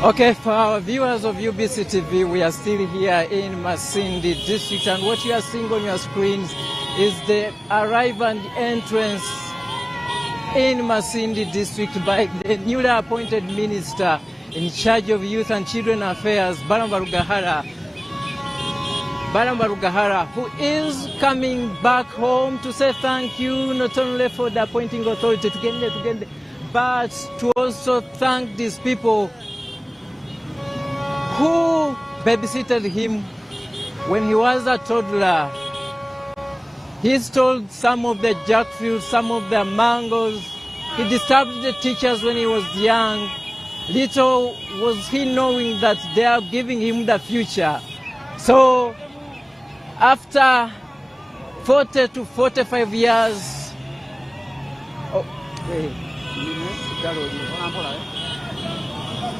Okay, for our viewers of UBC TV, we are still here in Masindi district, and what you are seeing on your screens is the arrival and entrance in Masindi district by the newly appointed minister in charge of youth and children affairs, Balaam Yebaza, who is coming back home to say thank you not only for the appointing authority to get but to also thank these people who babysitted him when he was a toddler. He stole some of the jackfruit, some of the mangoes. He disturbed the teachers when he was young. Little was he knowing that they are giving him the future. So after 40 to 45 years,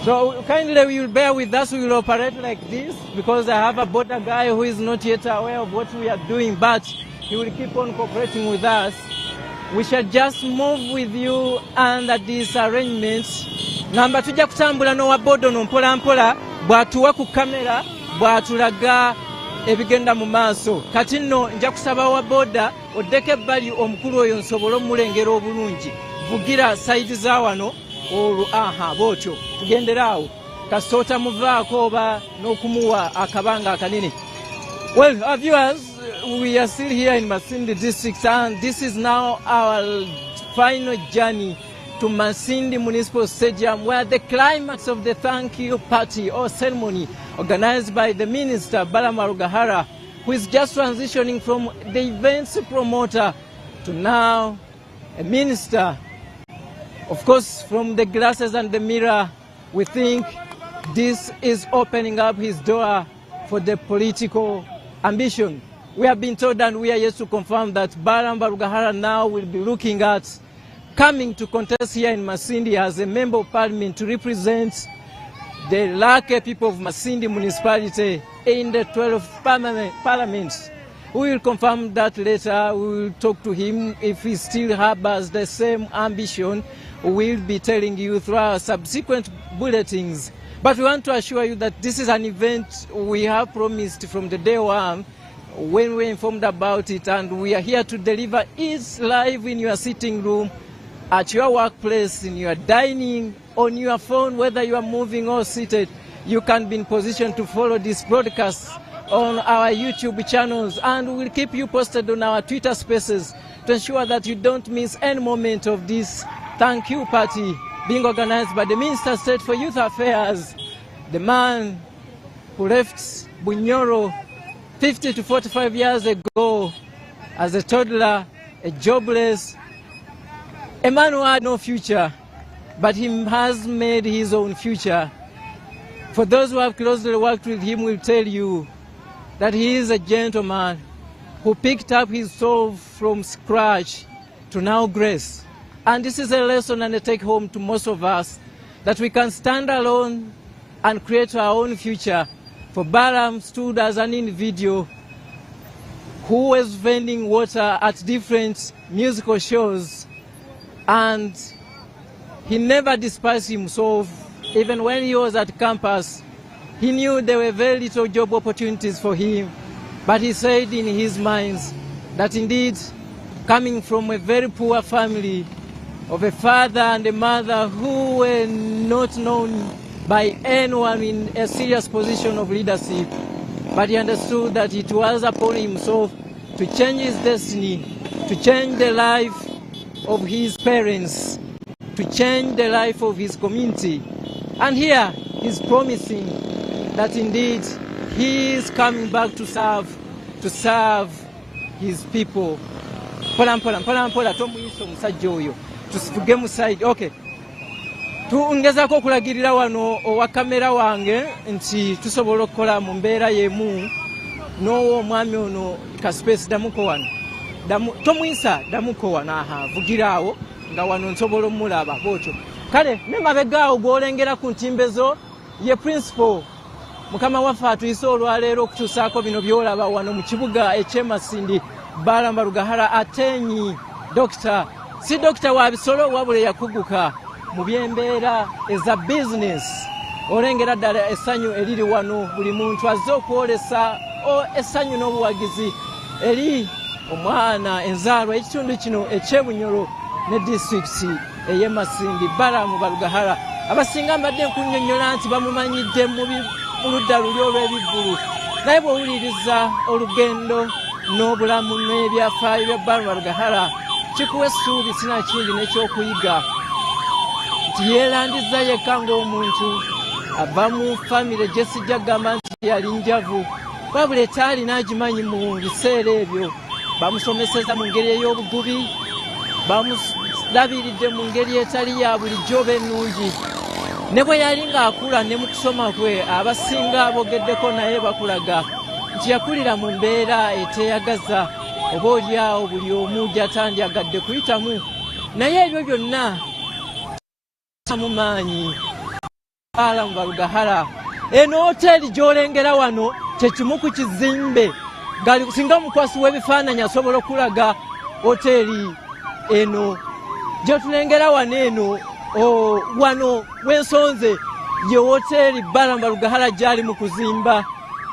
so kindly you will bear with us, we will operate like this because I have a border guy who is not yet aware of what we are doing, but he will keep on cooperating with us. We shall just move with you under these arrangements. Namba tujja kutambula n'owa bodo no mpola mpola bw'atuwa ku kamera bw'atulaga ebigenda mu maaso. Kati nno nja kusaba wa boda oddeko ebbali omukulu oyo nsobole omulengera obulungi. Vugira sayidi za wano bw'otyo tugendera awo kasota muvaako oba n'okumuwa akabanga akanene. Well, our viewers, we are still here in Masindi district, and this is now our final journey to Masindi Municipal Stadium, where the climax of the thank you party or ceremony organized by the minister Balaam Yebaza, who is just transitioning from the events promoter to now a minister. Of course, from the glasses and the mirror, we think this is opening up his door for the political ambition. We have been told and we are yet to confirm that Balaam Yebaza now will be looking at coming to contest here in Masindi as a member of parliament to represent the lucky people of Masindi municipality in the 12th parliament. We will confirm that later. We will talk to him if he still harbors the same ambition. We will be telling you through our subsequent bulletins. But we want to assure you that this is an event we have promised from the day one when we were informed about it, and we are here to deliver it live in your sitting room, at your workplace, in your dining, on your phone, whether you are moving or seated. You can be in position to follow this broadcast on our YouTube channels, and we will keep you posted on our Twitter spaces to ensure that you don't miss any moment of this thank you party being organized by the Minister of State for Youth Affairs, the man who left Bunyoro 50 to 45 years ago as a toddler, a jobless, a man who had no future, but he has made his own future. For those who have closely worked with him will tell you that he is a gentleman who picked up his soul from scratch to now grace. And this is a lesson and a take home to most of us, that we can stand alone and create our own future. For Balaam stood as an individual who was vending water at different musical shows, and he never despised himself. Even when he was at campus, he knew there were very little job opportunities for him, but he said in his mind that indeed, coming from a very poor family, of a father and a mother who were not known by anyone in a serious position of leadership, but he understood that it was upon himself to change his destiny, to change the life of his parents, to change the life of his community. And here he's promising that indeed he is coming back to serve his people. Pola tomuyisa omusajja oyo tusifuge mu side. Okay, tungezako okulagirira wano owa kamera wange nti tusobola okukola mu mbeera yemu n'owo omwami ono ka space damuko wano tomuyisa damuko wano vugiraawo nga wano nsobola omulaba bwotyo. Kale ne mabegaawo gw'olengera ku ntimbezo ye principal mukama waffe atuyise olwaleero okutuusaako bino byolaba wano mu kibuga eky'Emasindi, Balaam Yebaza atenyi dokita, si dokita wa bisolo wabula yakuguka mu byembeera eza business. olengera ddala essanyu eriri wano buli muntu azze okwolesa essanyu n'obuwagizi eri omwana enzaalwa ekitundu kino eky'Ebunyoro ne disitulikiti ey'e Masindi Balaam Balugahara abasinga mbadde nkunnyonnyola nti bamumanyidde mu ludda luli olw'ebiggulu naye bw'owuliriza olugendo n'obulamu n'ebyafaayo bya Balaam Balugahara kikuwa essuubi sinakindi n'ekyokuyiga nti yeerandiza yekka ng'omuntu ava mu famire gye sijja kugamba nti yali njavu wabula etaali n'agimanyi mu biseera ebyo bamusomeseza mu ngeri ey'obugubi bamulabiridde mu ngeri etali ya bulijjo oba ennungi ne bwe yali ng'akula ne mu kusoma kwe abasinga bogeddeko naye bakulaga nti yakulira mu mbeera eteeyagaza oba oliawo buli omu gy'atandyagadde kuyitamu naye ebyo byonna mu maanyi Balaam Balugahara eno hoteeri gy'olengera wano kyekimu ku kizimbe singa omukwasi w'ebifaananyi asobola okulaga hoteeri eno gyetulengera wano eno wano w'ensonze ye hoteeri Balaam Balugahara gy'ali mu kuzimba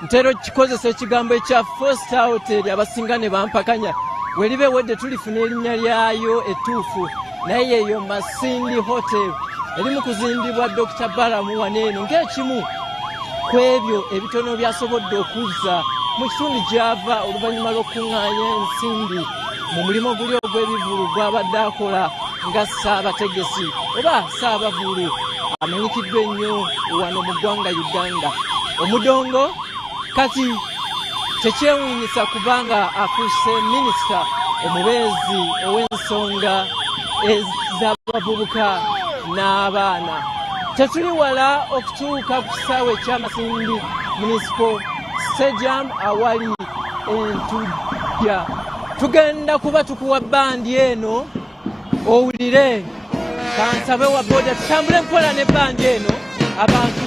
ntera kikozesa ekigambo ekya foster hoteeri abasinga ne bampakanya weriba ewedde tulifuna erinnya lyayo ettuufu naye yeeyo Masindi hotel eri mu kuzimbibwa Dr. Balaam wano eno ng'ekimu ku ebyo ebitono byasobodde okuzza mu kitundu gy'ava oluvannyuma lw'okuŋŋaanya ensimbi mu mulimu guli ogw'ebivulu gw'abadde akola nga ssaabategesi oba ssaabavulu amanyikiddwa ennyo wano mu ggwanga Uganda omudongo kati tekyewuunyisa kubanga akuuse minisita omubeezi ow'ensonga ez'abavubuka n'abaana tetuli wala okutuuka ku kisaawe ekya Masindi Municipal Stadium awali entujja tugenda kuba tukuwa bandi eno owulire kansabe wa boda tutambule mpola ne bandi eno abantu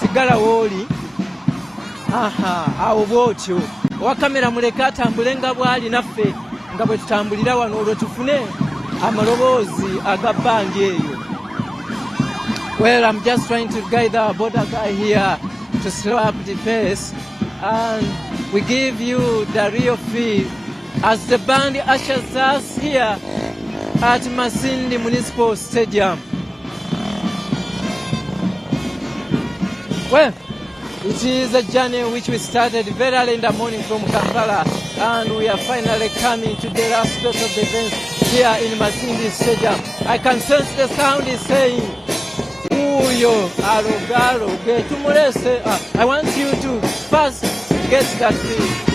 sigala wooli awo bwotyo owa kamera muleke atambule nga bwali naffe nga bwe tutambulira wano olwo tufune amaloboozi aga bandi eyo. Well, I'm just trying to guide our border guy here to slow up the pace, and we give you the real feel as the band ushers us here at Masindi Municipal Stadium. Well, it is a journey which we started very early in the morning from Kampala, and we are finally coming to the last step of the event here in Masindi Stadium. I can sense the sound is saying, Uyo, Arogaro, Getumurese. I want you to first get that feel.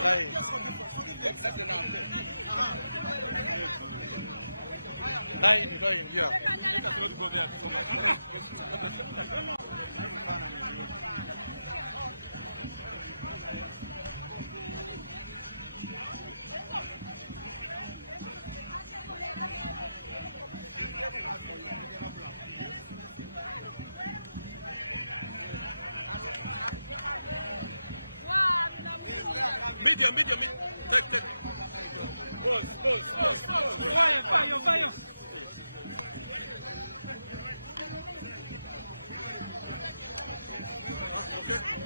Line. Line, yeah. Let us not go there so much. Medium. Take. Boss. Fire. Okay.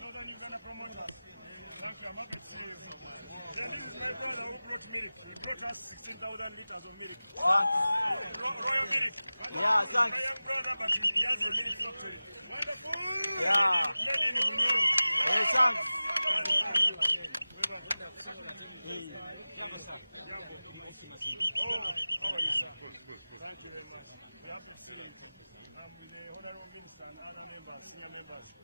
Northern Uganda promoters. Thank you, I'm happy to see you. Then this is my brother who brought milk. He brought us 16,000 liters of milk. Royal milk. Yeah, thanks. My young brother, but he has a milk factory. Wonderful! Yeah. Made in Bunyoro. Hey, thanks. Hey. Yebaza. Oh, how are you, sir? Thank you very much. We're happy to see you. I'm with the Honorable Minister and other members, senior members.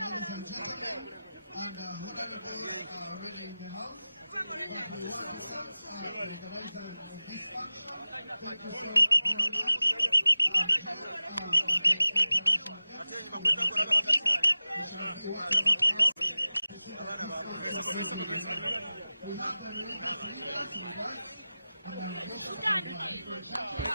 Ladies and gentlemen, and honorables are already in the house. But we want to thank the organizer of this function. Thank you so very much. We have the religious leaders with us, and our bishops from the different churches.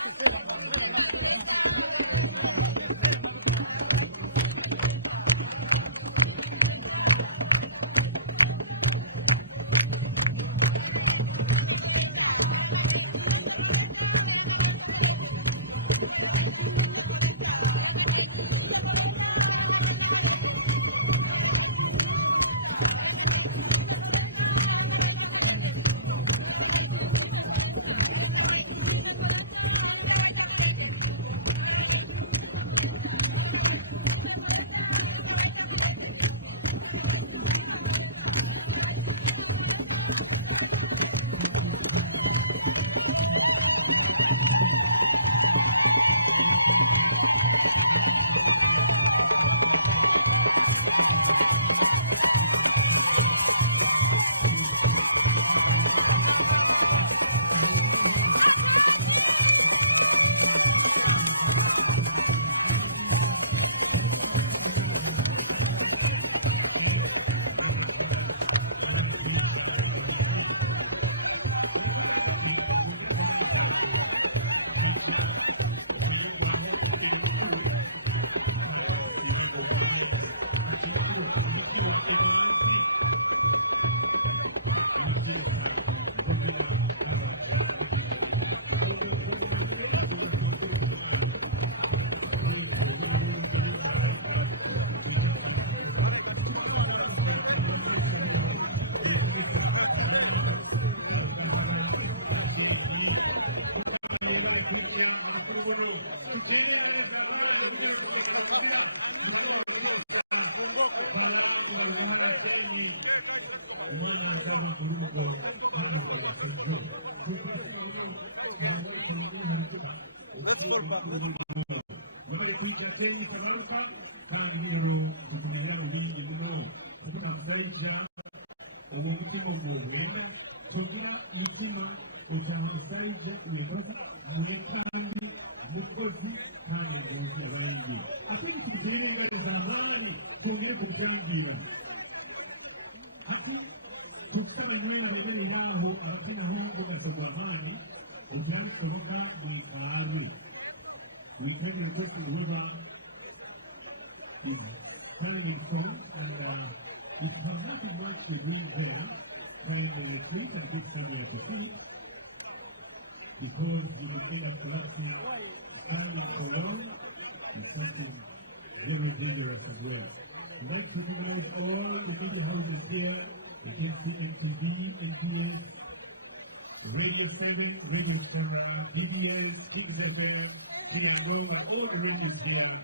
Let's fall back. We can request whoever is standing in front, and if you have nothing much to read there, kindly retreat and get somewhere to sit, because you will end up collapsing. Standing for long is something very dangerous as well. I'd like to recognize all the media houses here. You can see MTV, NPS, Radio 7, Radio Terra, BBS, Kings FM, Kiriandong, and all the radios here.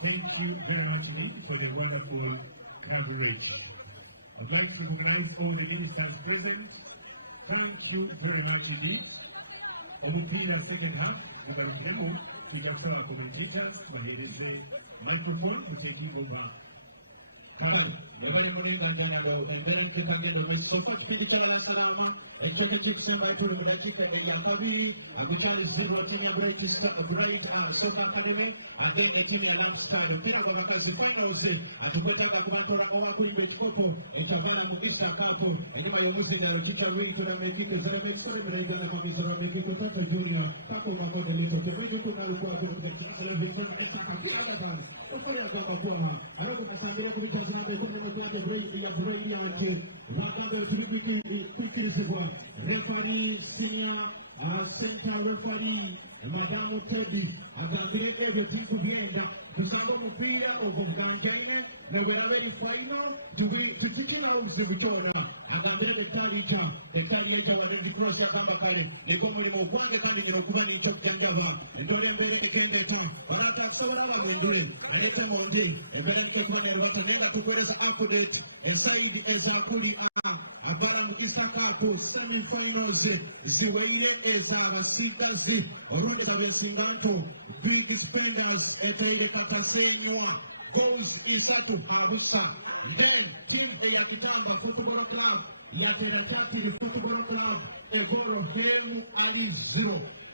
Thank you very much indeed for the wonderful coverage. I'd like to recognize all the ministers present. Thank you very much indeed. omupiira second half mugalukiremu tujja kusaba commentators tubaheereze microphone muteeki over kale nebali muninga njanalo embeera nkekagendo mesofa kipindi kyagala salama ekikyaka kikusembayo tuli mu dakiika eyakabiri agukyali 0 tiimu ya Bright Soccer Academy agenda ettiimu ya Lamstad omupiira gw'abakazi finals atukwetaaga kubantola obakulimba ekikopo ekyavala mu Easter Cup enyuma y'omuzindalo kicharwi tonamekike zelemexkale mnaigana mamizora mekiko tata junior kako magonde leto temejo kunalukwapo kutekisala victoria esaka kishagadan ofari agamba kuwaha arabu nasambira kubitaza nambe kumne magande ya Brilliant bagambe tubikirizibwa referee senior center referee Madamu Teddy agambire ebyo tikugenda tusanga omupiira obuganjaine nebweraberi final tukikina obuzibu kyona agambire Daktari Eja wa Red Cross yagamba kale niko mulimu ogwange kandi nyina okuba nikyo kujanjaba entola embeera ekendeta balata kusobola abagwindule anete mondi embeera nikekuba nerwata naye nga tukwereza update esaidi ezakuli Balaam Easter Cup semi-finals ziweire ez'abasigazi olundi abeesinga nto big spenders eteire katasenywa goals isatu habusa then team eya Kitamba Football Club yatera Chatiri Football Club egoro hemu ali 0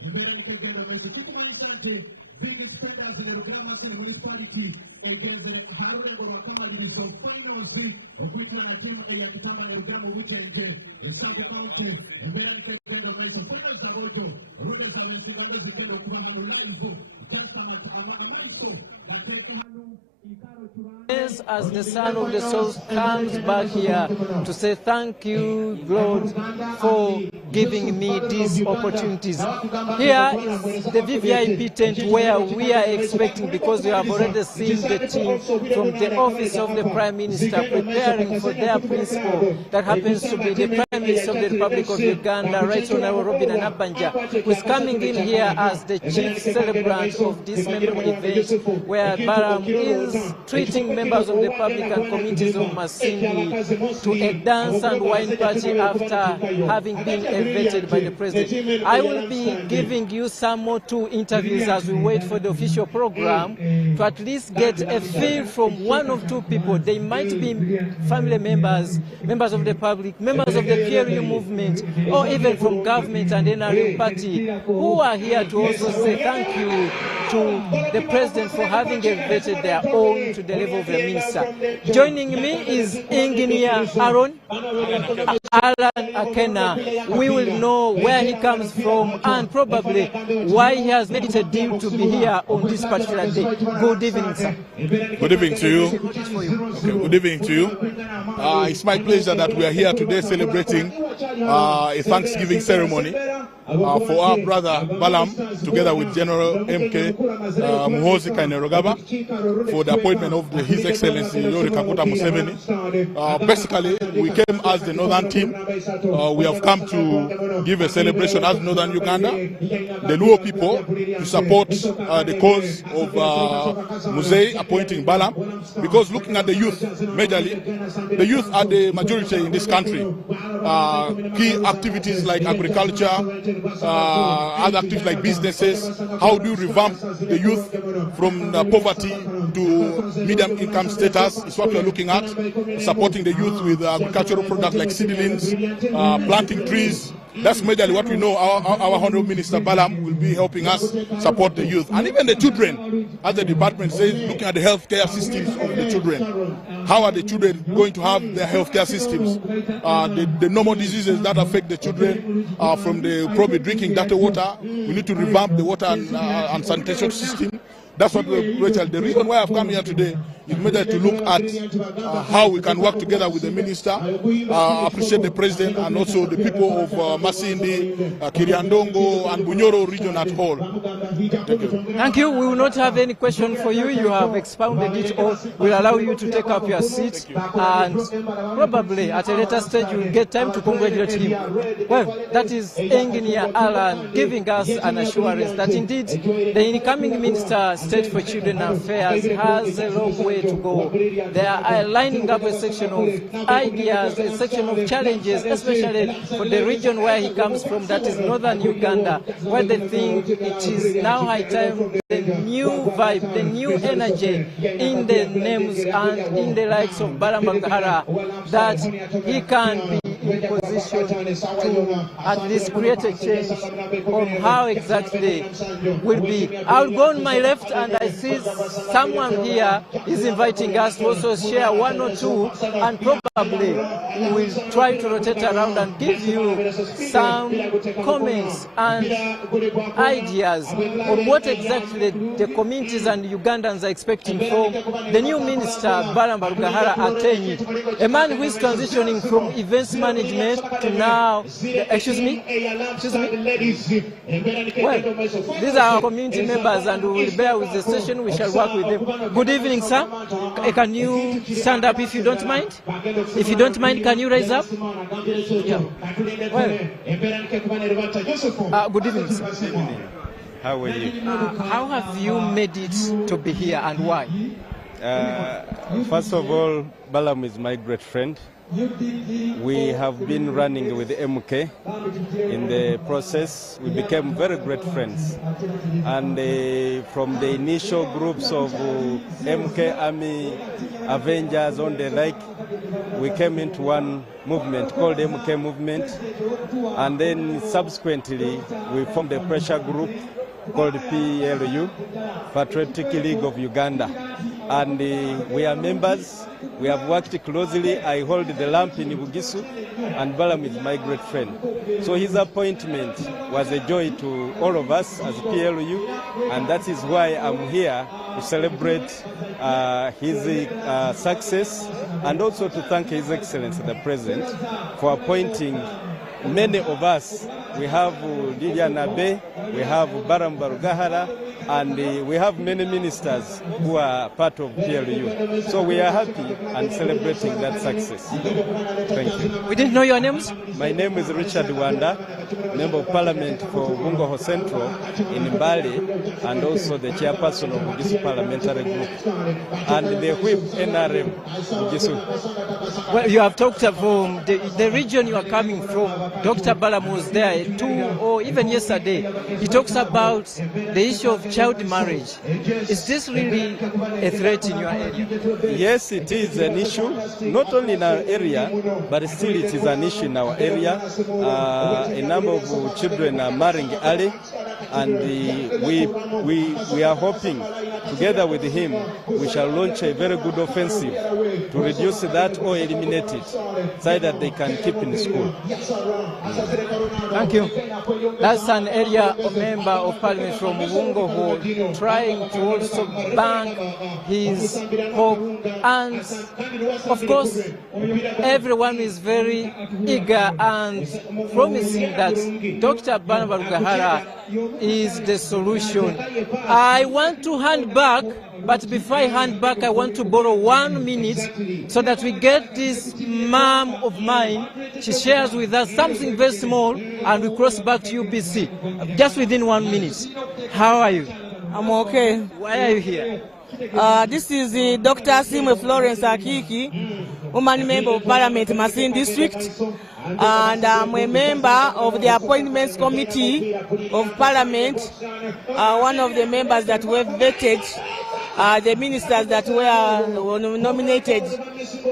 embeera nikegenda meso kikumanyisa nti big spenders ne Rugramasene municipality egenzere harulembo lwa kamalirizo finals okwitina na team eya Kitamba ne Rugrama Buchenje esambu county embeera nikegenda meso finals abojo rude zabensingando zikendo kuba hano live just amaiso gateke as the Son of the Soul comes back here to say thank you, Lord, for giving me these opportunities. Here is the VVIP tent where we are expecting, because we have already seen the team from the office of the Prime Minister preparing for their principal, that happens to be the Prime Minister of the Republic of Uganda, Right Honorable Robin Nabanja, who is coming in here as the chief celebrant of this memorable event, where Balaam is treating members of the public and communities of Masindi to a dance and wine party after having been invited by the president. I will be giving you some more 2 interviews as we wait for the official program to at least get a feel from 1 or 2 people. They might be family members, members of the public, members of the PRU movement, or even from government and NRM party, who are here to also say thank you to the president for having invited their own to the level of the minister. Joining me is Engineer Alan Akena. We will know where he comes from and probably why he has made it a deal to be here on this particular day. Good evening, sir. Good evening to you. Okay, good evening to you. It's my pleasure that we are here today celebrating a Thanksgiving ceremony for our brother Balaam, together with General MK Muhoozi for the appointment of His Excellency Yebaza Museveni. Basically, we came as the northern team. We have come to give a celebration as northern Uganda, the Luo people, to support the cause of Museveni appointing Balaam, because looking at the youth, majorly, the youth are the majority in this country. Key activities like agriculture, other activities like businesses. How do you revamp the youth from poverty to medium income status is what we are looking at. Supporting the youth with agricultural products like seedlings, planting trees. That's majorly what we know. Our Honorable Minister Balaam will be helping us support the youth. And even the children, as the department says, looking at the healthcare systems of the children. How are the children going to have their healthcare systems? The normal diseases that affect the children from the probably drinking dirty water. We need to revamp the water and sanitation system. That's what Rachel. The reason why I've come here today is mainly to look at how we can work together with the minister, appreciate the president and also the people of Masindi, Kiriandongo and Bunyoro region at whole. Thank you. Thank you. We will not have any question for you. You have expounded it all. We'll allow you to take up your seat, and probably at a later stage you will get time to congratulate him. Well, that is Engineer Alan giving us an assurance that indeed the incoming Minister, State for Children Affairs, has a long way way to go. They are lining up a section of ideas, a section of challenges, especially for the region where he comes from, that is northern Uganda, where they think it is now high time the new vibe, the new energy in the names and in the likes of Balaam Yebaza, that he can be in position to at least create a change on how exactly will be. I'll go on my left and I see someone here is inviting us to also share one or two, and probably we will try to rotate around and give you some comments and ideas on what exactly the communities and Ugandans are expecting from the new minister, Balaam Yebaza Museveni, a man who is transitioning from events management to now, excuse me? Well, these are our community members and we will bear with the session, we shall work with them. Good evening, sir. Can you stand up if you don't mind? If you don't mind, can you raise up? Yeah. Well, good evening, sir. How are you? How have you made it to be here and why? First of all, Balaam is my great friend. We have been running with MK. In the process, we became very great friends. And from the initial groups of MK Army, Avengers, on the like, we came into one movement called MK Movement. And then subsequently, we formed a pressure group called PLU, Patriotic League of Uganda. And we are members. We have worked closely. I hold the lamp in Bugisu, and Balaam is my great friend. So his appointment was a joy to all of us as PLU, and that is why I'm here to celebrate his success, and also to thank His Excellency the President for appointing many of us. We have Lilian Abe, we have Balaam Yebaza, and we have many ministers who are part of PLU. So we are happy and celebrating that success. Thank you. We didn't know your names? My name is Richard Wanda, Member of Parliament for Muhoozi Central in Bali, and also the chairperson of Bugisu Parliamentary Group, and the whip NRM Bugisu. Well, you have talked about the region you are coming from. Dr. Balaam was there or even yesterday. He talks about the issue of child marriage. Is this really a threat in your area? Yes, it is an issue, not only in our area, but still it is an issue in our area. A number of children are marrying early, and we are hoping, together with him, we shall launch a very good offensive to reduce that or eliminate it, so that they can keep in school. Thank you. That's an area member of Parliament from Muhoozi trying to also bank his hope, and of course everyone is very eager and promising that Dr. Balaam Yebaza is the solution. I want to hand back, but before I hand back, I want to borrow 1 minute so that we get this mom of mine. She shares with us something very small, and we cross back to UPC just within 1 minute. How are you? I'm okay. Why are you here? This is Dr. Simwe Florence Akiki, woman member of Parliament, Masin District, and I'm a member of the Appointments Committee of Parliament, one of the members that were vetted, the ministers that were nominated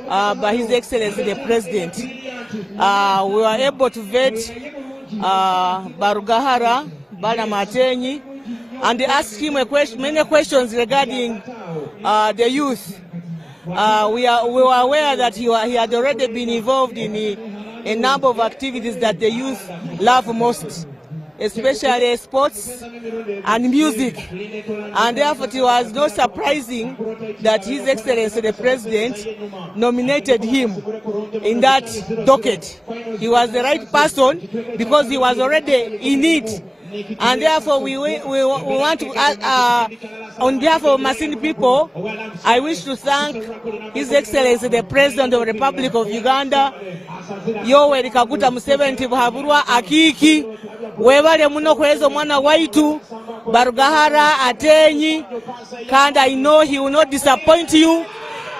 by His Excellency the President. We were able to vet Barugahara, Balaam Atenyi, and ask him many questions regarding the youth. We were aware that he had already been involved in a number of activities that the youth love most, especially sports and music. And therefore it was not surprising that His Excellency the President nominated him in that docket. He was the right person because he was already in it. And therefore we want to, on behalf of Masindi people, I wish to thank His Excellency the President of the Republic of Uganda, Yoweri Kaguta Museveni Tibuhaburwa Akiki, webale muno kwezo mwana waitu, Barugahara Atenyi, and I know he will not disappoint you.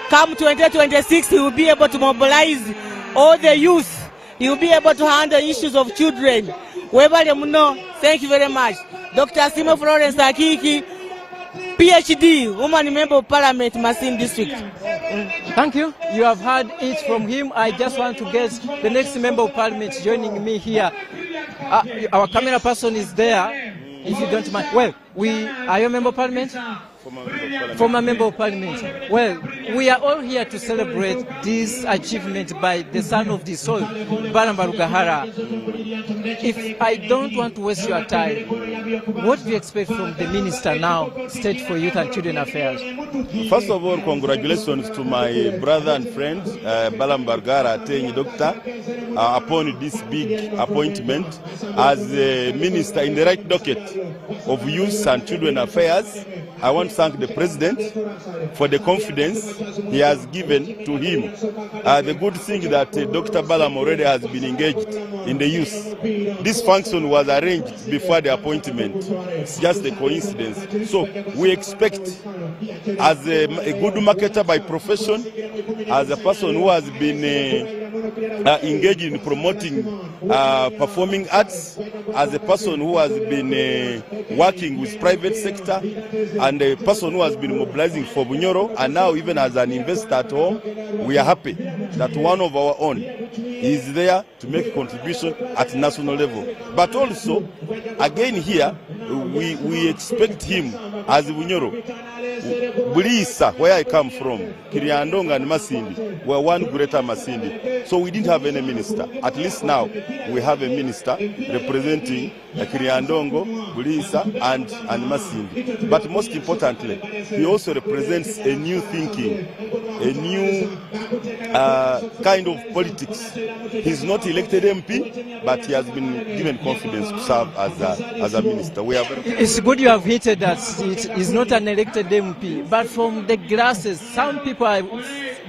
come 2026, he will be able to mobilize all the youth. He will be able to handle issues of children. Thank you very much. Dr. Simo Florence Akiki, PhD, Woman Member of Parliament, Masini District. Thank you. You have heard it from him. I just want to get the next Member of Parliament joining me here. Our camera person is there, if you don't mind. Well, are you a Member of Parliament? Former Member of Parliament. Well, we are all here to celebrate this achievement by the son of the soil, Balaam Yebaza. If I don't want to waste your time, what do you expect from the Minister now, State for Youth and Children Affairs? First of all, congratulations to my brother and friend, Balaam Yebaza, Doctor, upon this big appointment as the Minister in the right docket of Youth and Children Affairs. I want to thank the President for the confidence he has given to him. The good thing that Dr. Balaam already has been engaged in the youth. This function was arranged before the appointment. It's just a coincidence. So we expect, as a good marketer by profession, as a person who has been engaged in promoting performing arts, as a person who has been working with private sector, and a person who has been mobilizing for Bunyoro, and now even as an investor at home, we are happy that one of our own is there to make a contribution at national level. But also, again here, we expect him as Bunyoro. Bulisa, where I come from, Kiriandonga and Masindi were one greater Masindi. So we didn't have any minister. At least now we have a minister representing Kiriandongo, Bulisa and Masindi. But most importantly, he also represents a new thinking, a new kind of politics. He's not elected MP, but he has been given confidence to serve as a minister. It's good you have hinted that it is not an elected MP, but from the grasses, some people are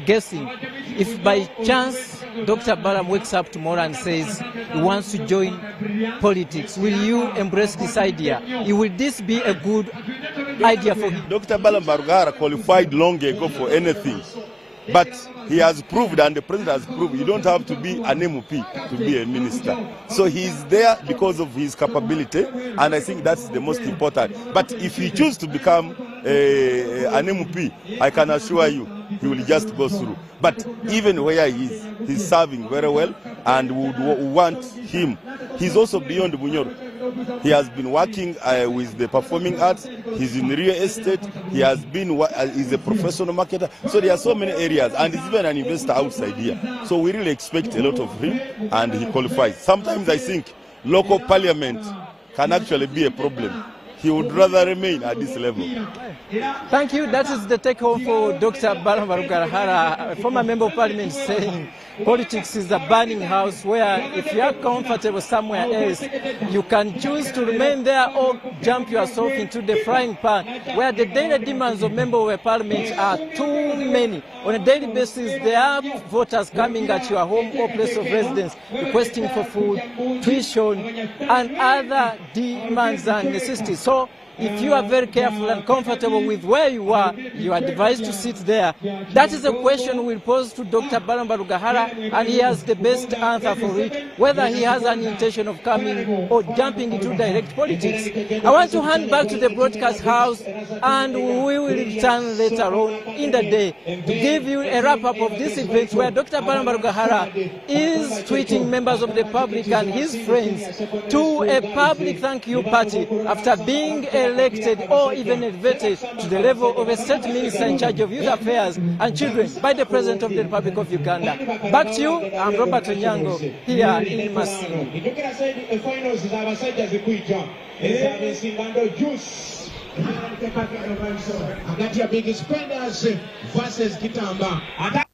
guessing if by chance Dr. Balaam wakes up tomorrow and says he wants to join politics, will you embrace this idea? Will this be a good idea for him? Dr. Balaam Yebaza qualified long ago for anything, but he has proved, and the President has proved, you don't have to be an MP to be a minister. So he's there because of his capability, and I think that's the most important. But if he chooses to become an MP, I can assure you, he will just go through. But even where he is, he's serving very well, and we would want him. He's also beyond Bunyoro. He has been working with the performing arts. He's in real estate. He has been he's a professional marketer. So there are so many areas, and he's even an investor outside here. So we really expect a lot of him, and he qualifies. Sometimes I think local parliament can actually be a problem. He would rather remain at this level. Thank you. That is the take home for Dr. Balaam Yebaza, a former Member of Parliament, saying politics is a burning house where if you are comfortable somewhere else, you can choose to remain there or jump yourself into the frying pan, where the daily demands of Member of a Parliament are too many. On a daily basis, there are voters coming at your home or place of residence requesting for food, tuition, and other demands and necessities. So if you are very careful and comfortable with where you are advised to sit there. That is a question we'll pose to Dr. Balaam Yebaza, and he has the best answer for it, whether he has an intention of coming or jumping into direct politics. I want to hand back to the broadcast house, and we will return later on in the day to give you a wrap-up of this event where Dr. Balaam Yebaza is tweeting members of the public and his friends to a public thank you party after being elected or even elevated to the level of a state minister in charge of youth affairs and children by the President of the Republic of Uganda. Back to you, I'm Robert Onyango here in Masini. Big spenders versus Kitamba.